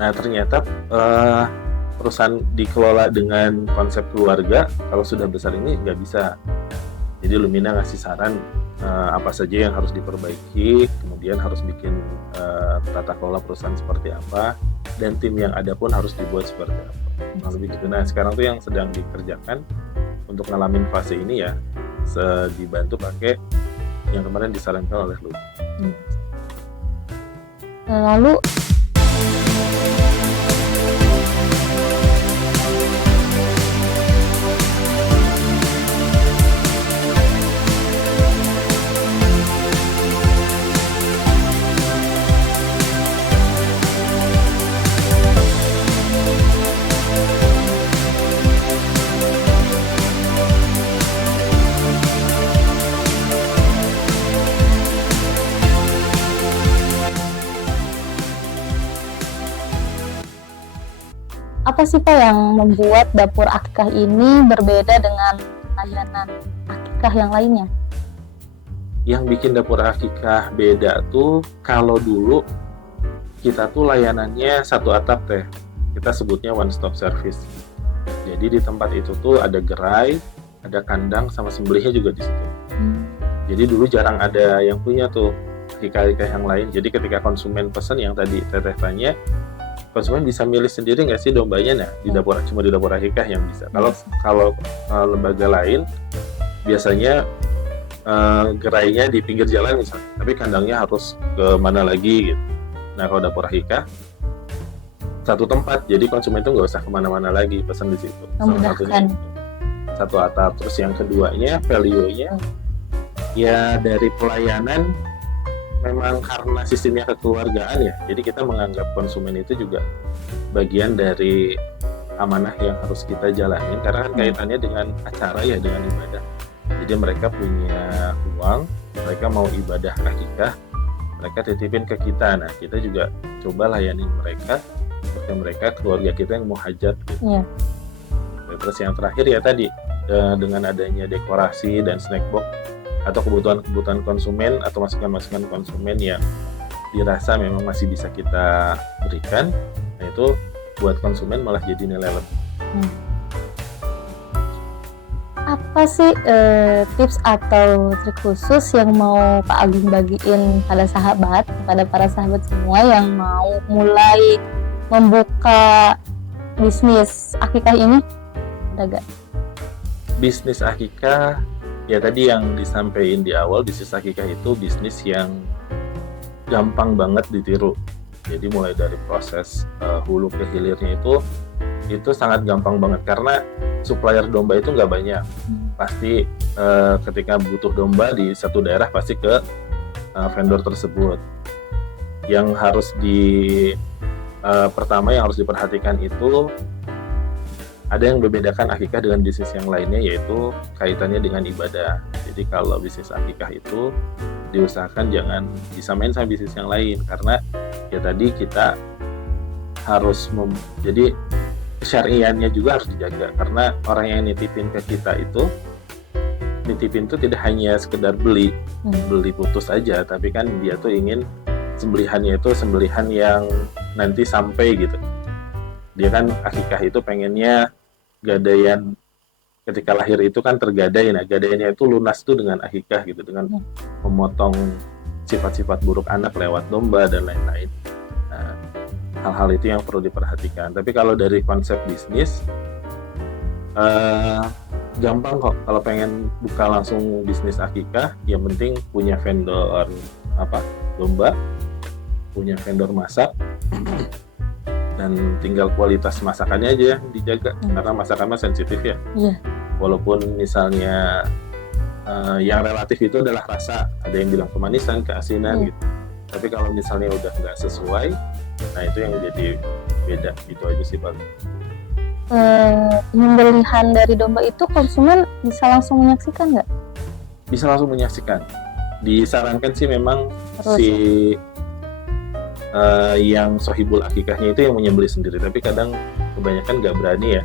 Nah ternyata perusahaan dikelola dengan konsep keluarga, kalau sudah besar ini nggak bisa. Jadi Lumina ngasih saran apa saja yang harus diperbaiki, kemudian harus bikin tata kelola perusahaan seperti apa, dan tim yang ada pun harus dibuat seperti apa. Nah, lebih gitu. Nah sekarang tuh yang sedang dikerjakan untuk ngalamin fase ini ya, dibantu pakai yang kemarin disarankan oleh Lumina. Lalu apa sih Pak yang membuat dapur akikah ini berbeda dengan layanan akikah yang lainnya? Yang bikin dapur akikah beda tuh, kalau dulu kita tuh layanannya satu atap teh, kita sebutnya one stop service. Jadi di tempat itu tuh ada gerai, ada kandang, sama sembelihnya juga di situ. Jadi dulu jarang ada yang punya tuh akikah yang lain. Jadi ketika konsumen pesan yang tadi Teteh tanya, konsumen bisa milih sendiri nggak sih dombanya? Nah, di dapur, cuma di dapur akikah yang bisa. Kalau lembaga lain biasanya gerainya di pinggir jalan misalnya, tapi kandangnya harus ke mana lagi gitu. Nah, kalau dapur akikah satu tempat, jadi konsumen itu nggak usah kemana-mana lagi, pesan di situ. Salah satunya satu atap. Terus yang keduanya, value-nya ya dari pelayanan. Memang karena sistemnya kekeluargaan ya, jadi kita menganggap konsumen itu juga bagian dari amanah yang harus kita jalanin, karena kan kaitannya dengan acara ya, dengan ibadah. Jadi mereka punya uang, mereka mau ibadah akikah, mereka titipin ke kita. Nah kita juga coba layanin mereka, seperti mereka keluarga kita yang mau hajat gitu. Terus yang terakhir ya tadi, dengan adanya dekorasi dan snack box atau kebutuhan konsumen atau masukan-masukan konsumen yang dirasa memang masih bisa kita berikan, nah itu buat konsumen malah jadi nilai lebih. Apa sih tips atau trik khusus yang mau Pak Agung bagiin pada para sahabat semua yang mau mulai membuka bisnis akikah ini? Ada gak? Bisnis akikah ya tadi yang disampaikan di awal, bisnis akikah itu bisnis yang gampang banget ditiru. Jadi mulai dari proses hulu ke hilirnya itu sangat gampang banget, karena supplier domba itu nggak banyak. Pasti ketika butuh domba di satu daerah pasti ke vendor tersebut. Yang harus pertama yang harus diperhatikan itu ada yang membedakan akikah dengan bisnis yang lainnya, yaitu kaitannya dengan ibadah. Jadi kalau bisnis akikah itu diusahakan jangan disamain sama bisnis yang lain, karena ya tadi kita harus jadi kesyariannya juga harus dijaga, karena orang yang nitipin ke kita itu tidak hanya sekedar beli putus aja, tapi kan dia tuh ingin sembelihannya itu sembelihan yang nanti sampai gitu. Dia kan akikah itu pengennya gadaian ketika lahir itu kan tergadai. Nah gadaiannya itu lunas tuh dengan akikah gitu, dengan memotong sifat-sifat buruk anak lewat domba dan lain-lain. Nah, hal-hal itu yang perlu diperhatikan. Tapi kalau dari konsep bisnis gampang kok. Kalau pengen buka langsung bisnis akikah, yang penting punya vendor domba, punya vendor masak, dan tinggal kualitas masakannya aja yang dijaga, karena masakan sensitif ya. Walaupun misalnya yang relatif itu adalah rasa, ada yang bilang kemanisan, keasinan gitu. Tapi kalau misalnya udah nggak sesuai, nah itu yang jadi beda. Itu aja sih Pak. Penyembelihan dari domba itu konsumen bisa langsung menyaksikan nggak? Bisa langsung menyaksikan. Disarankan sih memang yang sohibul akikahnya itu yang menyembelih sendiri, tapi kadang kebanyakan nggak berani ya.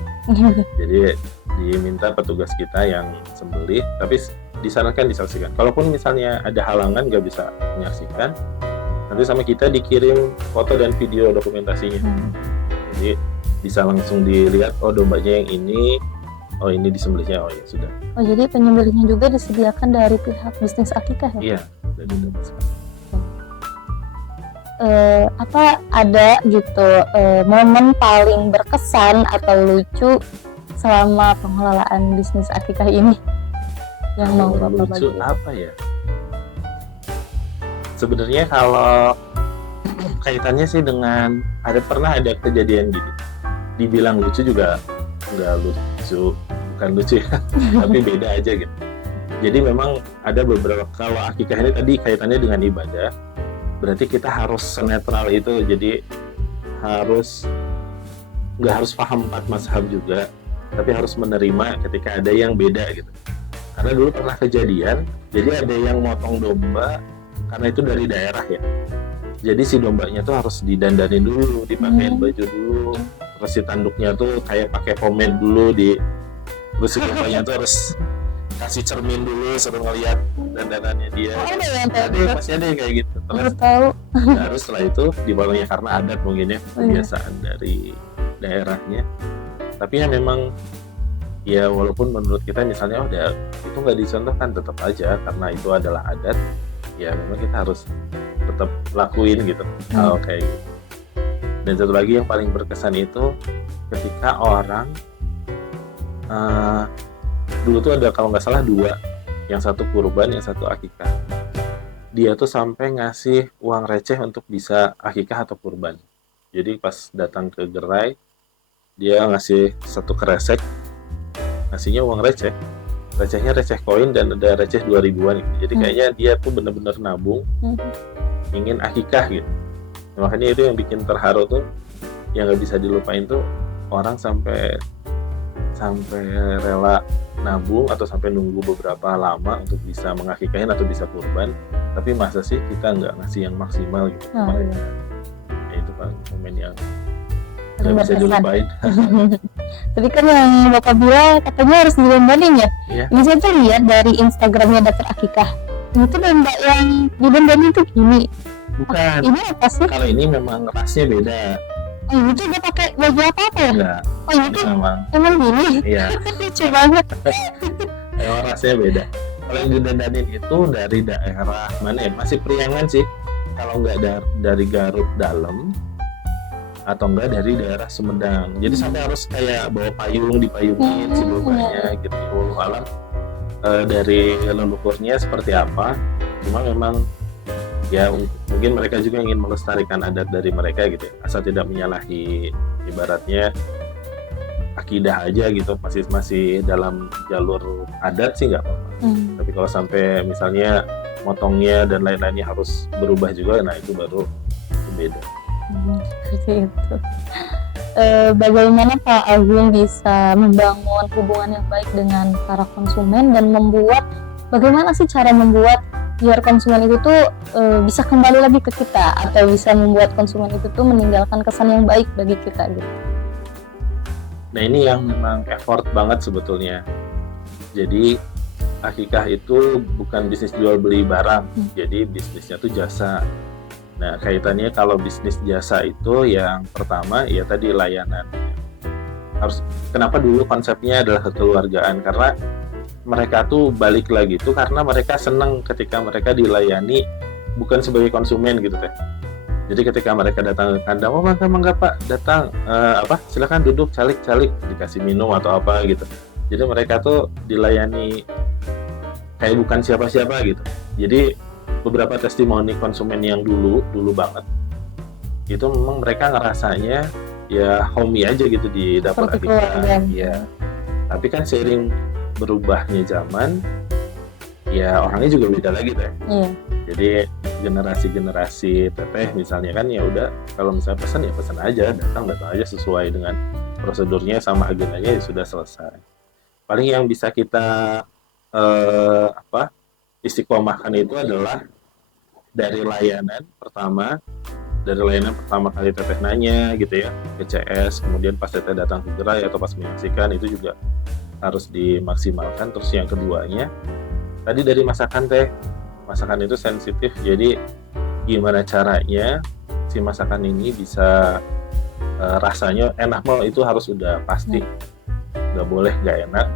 Jadi diminta petugas kita yang sembelih, tapi disarankan disaksikan. Kalaupun misalnya ada halangan nggak bisa menyaksikan, Nanti sama kita dikirim foto dan video dokumentasinya. Jadi bisa langsung dilihat, oh dombanya yang ini, oh ini disembelihnya, oh ya sudah. Oh jadi penyembelihnya juga disediakan dari pihak bisnis akikah ya? Iya, dari Damas. Apa ada gitu momen paling berkesan atau lucu selama pengelolaan bisnis akikah ini yang mau Bapak lucu bagi? apa ya? Sebenarnya kalau kaitannya sih dengan pernah ada kejadian gini. Dibilang lucu juga nggak lucu, bukan lucu ya, tapi beda aja gitu. Jadi memang ada beberapa, kalau akikah ini tadi kaitannya dengan ibadah, berarti kita harus senetral itu, jadi nggak harus paham 4 mazhab juga, tapi harus menerima ketika ada yang beda gitu. Karena dulu pernah kejadian, jadi ada yang motong domba karena itu dari daerah ya. Jadi si dombanya tuh harus didandanin dulu, dipakein baju dulu, terus si tanduknya tuh kayak pakai pomade dulu terus si dombanya tuh harus kasih cermin dulu, suruh ngeliat dandanannya dia. Oh, ada yang kayak Ada, gitu? pasti ada yang kayak gitu. Baru Terus tahu. harus setelah itu dipotongnya karena adat mungkin ya, kebiasaan dari daerahnya. Tapi ya memang ya walaupun menurut kita misalnya itu nggak dicontohkan, tetap aja karena itu adalah adat, ya memang kita harus tetap lakuin gitu hal kayak gitu. Dan satu lagi yang paling berkesan itu ketika orang dulu tuh ada kalau nggak salah 2, yang satu kurban, yang satu akikah. Dia tuh sampai ngasih uang receh untuk bisa akikah atau kurban. Jadi pas datang ke gerai, dia ngasih 1 kresek, ngasihnya uang receh. Recehnya receh koin dan ada receh 2.000-an gitu. Jadi kayaknya dia tuh bener-bener nabung, ingin akikah gitu. Nah, makanya itu yang bikin terharu tuh, yang nggak bisa dilupain tuh orang sampai rela nabung atau sampai nunggu beberapa lama untuk bisa mengakikahin atau bisa kurban. Tapi masa sih kita nggak ngasih yang maksimal gitu. Ya itu kan momen yang nggak bisa dilupain. Tapi kan yang Bapak bilang katanya harus didandanin ya? Iya. Ini saya tuh lihat dari Instagramnya Dapur Akikah. Ini tuh domba yang didandanin tuh gini. Bukan. Ini apa sih? Kalau ini memang rasnya beda. Oh, ini tuh dia pakai baju apa ya? Enggak. Oh, ini tuh Memang. gini. Iya. Lucu banget. Memang rasanya beda. Kalau yang didandanin itu dari daerah mana ya? Masih Priangan sih. Kalau nggak dari Garut dalam, atau enggak dari daerah Sumedang. Jadi sampai harus kayak bawa payung, dipayungin si dombanya gitu. Wallahu alam dari leluhurnya seperti apa. Cuma memang ya mungkin mereka juga ingin melestarikan adat dari mereka gitu ya. Asal tidak menyalahi ibaratnya akidah aja gitu, masih dalam jalur adat sih nggak apa-apa. Tapi kalau sampai misalnya motongnya dan lain-lainnya harus berubah juga, nah itu baru beda. Seperti itu. Bagaimana Pak Agung bisa membangun hubungan yang baik dengan para konsumen dan bagaimana sih cara membuat biar konsumen itu tuh bisa kembali lagi ke kita, atau bisa membuat konsumen itu tuh meninggalkan kesan yang baik bagi kita gitu. Nah ini yang memang effort banget sebetulnya. Jadi akikah itu bukan bisnis jual beli barang, jadi bisnisnya tuh jasa. Nah kaitannya kalau bisnis jasa itu yang pertama ya tadi layanan. Kenapa dulu konsepnya adalah kekeluargaan, karena mereka tuh balik lagi tuh karena mereka senang ketika mereka dilayani bukan sebagai konsumen gitu teh. Jadi ketika mereka datang ke kandang, oh mangga Pak, datang silakan duduk, calik dikasih minum atau apa gitu. Jadi mereka tuh dilayani kayak bukan siapa-siapa gitu. Jadi beberapa testimoni konsumen yang dulu banget itu memang mereka ngerasanya ya homey aja gitu di Dapur Akikah. Iya. Tapi kan seiring berubahnya zaman, ya orangnya juga beda lagi teh. Jadi generasi teteh misalnya kan ya udah kalau misalnya pesan ya pesan aja, datang aja sesuai dengan prosedurnya sama agendanya ya sudah selesai. Paling yang bisa kita istiqomahkan itu adalah dari layanan pertama kali teteh nanya gitu ya ke CS, kemudian pas teteh datang ke gerai atau pas menyaksikan itu juga harus dimaksimalkan. Terus yang keduanya tadi dari masakan itu sensitif, jadi gimana caranya si masakan ini bisa rasanya enak mah itu harus udah pasti, nggak boleh nggak enak.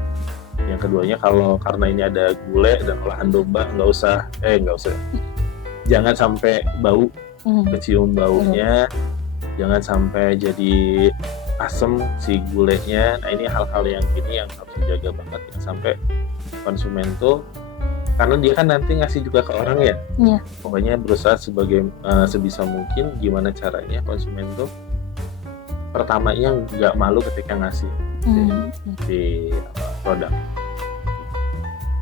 Yang keduanya kalau karena ini ada gulai dan olahan domba nggak usah, jangan sampai bau, kecium baunya, jangan sampai jadi asem si gulainya. Nah ini hal-hal yang gini yang harus dijaga banget ya, sampai konsumen tuh, karena dia kan nanti ngasih juga ke orang ya. Iya. Pokoknya berusaha sebisa mungkin gimana caranya konsumen tuh pertamanya nggak malu ketika ngasih si produk.